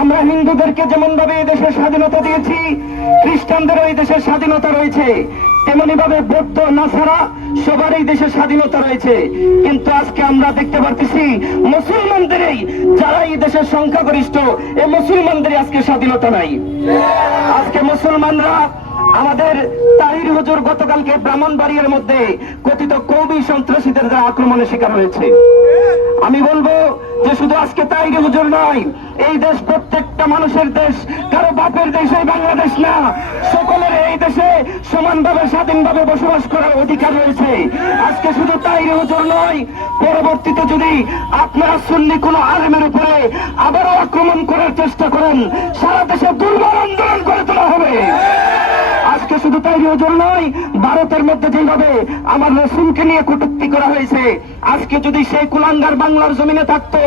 আমরা হিন্দুদেরকে যেমন ভাবে এই দেশের স্বাধীনতা দিয়েছি, খ্রিস্টানদেরও এই দেশের স্বাধীনতা রয়েছে, তেমনি ভাবে বৌদ্ধ নাসারা সবার এই দেশের স্বাধীনতা রয়েছে। কিন্তু আজকে আমরা দেখতে পারতেছি মুসলমানদেরই, যারা এই দেশের সংখ্যাগরিষ্ঠ, এই মুসলমানদেরই আজকে স্বাধীনতা নাই। আজকে মুসলমানরা আমাদের তাহির হুজুর গতকালকে ব্রাহ্মণবাড়িয়ার মধ্যে কথিত কৌমি সন্ত্রাসীদের দ্বারা আক্রমণের শিকার হয়েছে। আমি বলবো যে শুধু আজকে তাহির হুজুর নয়, এই দেশ প্রত্যেকটা মানুষের দেশ, কারো বাপের দেশ এই বাংলাদেশ না। সকলের এই দেশে সমানভাবে স্বাধীনভাবে বসবাস করার অধিকার রয়েছে। আজকে শুধু তাহির হুজুর নয়, পরবর্তীতে যদি আপনারা সুন্নি কোনো আলেমের উপরে আবারও আক্রমণ করার চেষ্টা করেন, সারা দেশে দুর্বার আন্দোলন করে তোলা হবে। আজকে শুধু তাহির হুজুর নয়, ভারতের মধ্যে যেভাবে আমার রসুলকে নিয়ে কটূক্তি করা হয়েছে, আজকে যদি সেই কুলাঙ্গার বাংলার জমিনে থাকতো,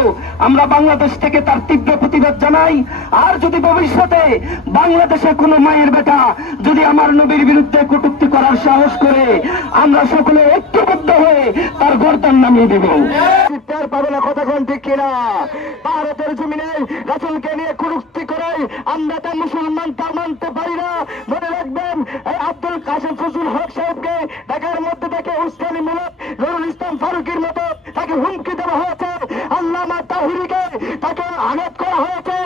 আমরা বাংলাদেশ থেকে তার তীব্র প্রতিবাদ জানাই। আর যদি ভবিষ্যতে বাংলাদেশে কোনো মায়ের বেটা যদি আমার নবীর বিরুদ্ধে কটূক্তি করার সাহস করে, আমরা সকলে ঐক্যবদ্ধ হয়ে তার গর্দান নামিয়ে দেব। পাবো না, কথা কোন ঠিক কিনা? ভারতের জমিনে রাসূলকে নিয়ে কটূক্তি করে আমরা তা মুসলমান তা মানতে পারি না। মনে রাখবেন, এই আব্দুল কাসেম ফজলুল হক সাহেবকে ঢাকার মধ্যে থেকে উস্কানি মূলক নুরুল ইসলাম ফারুকের মতো তাকে হুমকি দেওয়া হয়েছে, আল্লামা তাহিরিকে তাকে আঘাত করা হয়েছে।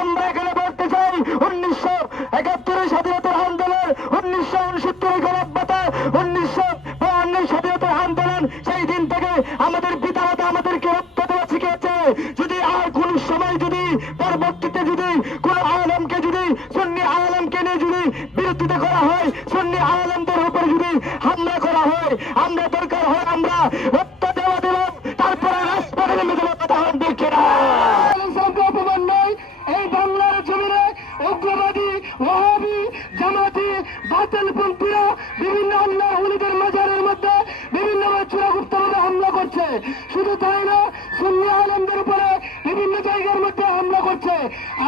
আমরা এখানে বলতে চাই, 1971 স্বাধীনতার আন্দোলন, 1969 গণঅভ্যুত্থান, 1952 স্বাধীনতার আন্দোলন, সেই দিন থেকে আমাদের পিতামাতা আমাদেরকে রক্ত দেওয়া শিখিয়েছে। যদি আর কোন সময় যদি পরবর্তীতে যদি কোন আলেমকে যদি সুন্নি আলেমকে নিয়ে যদি বিরোধিতা করা হয়, সুন্নি আলেমদের উপর যদি হামলা করা হয়, আমরা দরকার হয় আমরা রক্ত দেওয়া দেব, তারপরে রাজপথে নেমে দেবো। কথা হন দেখে না, অপমান নয়। এই বাংলার জমিনে উগ্রবাদী, ওয়াহাবি, জামাতি, বাতিলপন্থীরা বিভিন্ন আল্লাহ ওলিদের মাজারের মধ্যে বিভিন্ন চূড়াগুপ্তভাবে হামলা করছে। শুধু তাই না, সুন্নি আলেমদের উপরে বিভিন্ন জায়গার মধ্যে হামলা করছে।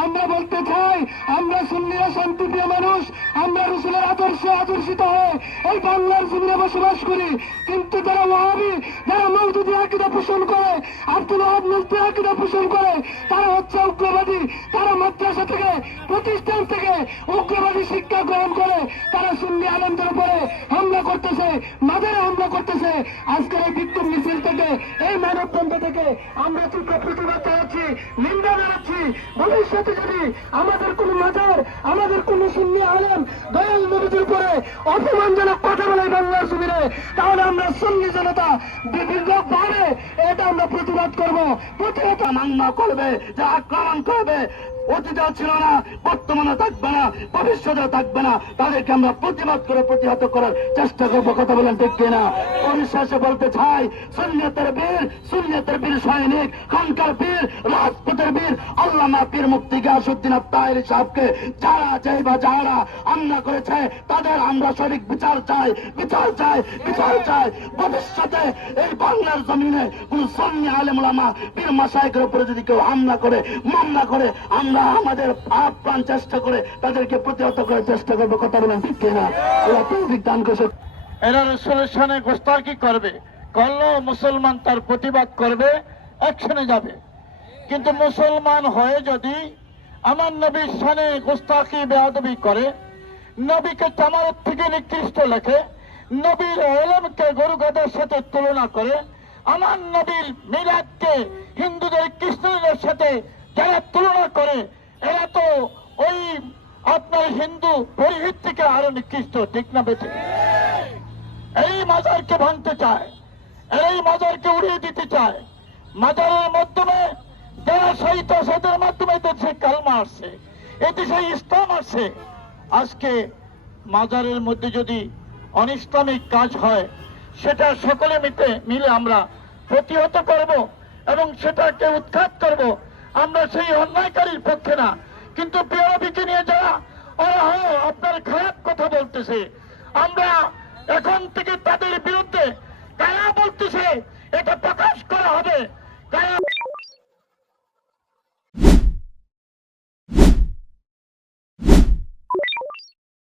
আমরা বলতে চাই, আমরা সুন্নিরা শান্তিপ্রিয় মানুষ, আমরা রাসূলের আদর্শে আদর্শিত হয়ে এই বাংলার জমিনে বসবাস করি। কিন্তু যারা ওয়াহাবি, যারা মওদুদি আকীদা পোষণ করে, আব্দুল ওয়াহাব নজরী আকীদা পোষণ করে, তারা হচ্ছে উগ্রবাদী। তারা মাদ্রাসা থেকে, প্রতিষ্ঠান থেকে উগ্রবাদী শিক্ষা গ্রহণ করে তারা সুন্নি আলেমদের উপরে হামলা করতেছে, মাজারে হামলা করতেছে। আজকের এই বিক্ষোভ মিছিল থেকে, এই মানববন্ধন থেকে আমরা তীব্র প্রতিবাদ জানাচ্ছি, নিন্দা জানাচ্ছি। ভবিষ্যতে যদি আমাদের কোন মাজার, আমাদের কোন সুন্নি আলেম দয়াল নবীর উপরে অপমানজনক কথা বলে বাংলার জমিনে, তাহলে আমরা সুন্নি জনতা দীর্ঘভাবে এটা আমরা প্রতিবাদ করবো। প্রতিহত মান্য করবে, যা আক্রমণ করবে, অতীতেও ছিল না, বর্তমানে থাকবে না, ভবিষ্যতেও থাকবে না, তাদেরকে আমরা প্রতিবাদ করে প্রতিহত করার চেষ্টা করবো। কথা বলেন ঠিক কিনা? পরিশেষে বলতে চাই, সুন্নিয়তের বীর সৈনিক, খানকার বীর, রাজপথের বীর আল্লামা পীর মুফতি গিয়াসউদ্দিন আত-তাহেরী সাহেবকে যারা যেই বা যারা হামলা করেছে, তাদের আমরা সঠিক বিচার চাই, বিচার চাই, বিচার চাই। ভবিষ্যতে এই বাংলার জমিনে কোন সুন্নি আলেম ওলামা পীর মাশায়েখের উপরে যদি কেউ হামলা করে, মামলা করে, আমরা আমাদের আপ্রাণ চেষ্টা করে তাদেরকে প্রতিহত করার চেষ্টা করবো। কথা বলেন ঠিক কিনা? আল্লাহ তৌফিক দান করুন। এরা রাসূলের শানে গোস্তাকি করবে, করলেও মুসলমান তার প্রতিবাদ করবে, অ্যাকশনে যাবে। কিন্তু মুসলমান হয়ে যদি আমার নবীর শানে গোস্তাকি বেয়াদবি করে, নবীকে তামারত থেকে নিকৃষ্ট লেখে, নবীর ইলমকে গরু গাধার সাথে তুলনা করে, আমার নবীর মিলাদকে হিন্দুদের কৃষ্ণের সাথে যারা তুলনা করে, এরা তো ওই আপনার হিন্দু পরিহিত থেকে আরো নিকৃষ্ট, ঠিক না বেঁচে? এই মাজারকে ভাঙতে চায়, এই মাজারকে উড়িয়ে দিতে চায়। মাজারের মাধ্যমে যারা শহীদ, সেদের মাধ্যমে দেশে কালমা আসছে, এই দেশে ইসলাম আসছে। আজকে মাজারের মধ্যে যদি অনিসলামিক কাজ হয়, সেটা সকলে মিলে আমরা প্রতিহত করব এবং সেটাকে উৎখাত করব। আমরা সেই অন্যায়কারীর পক্ষে না। কিন্তু বিরোধীকে নিয়ে যারা আপনার খারাপ কথা বলতেছে, আমরা এখন থেকে তাদের বিরুদ্ধে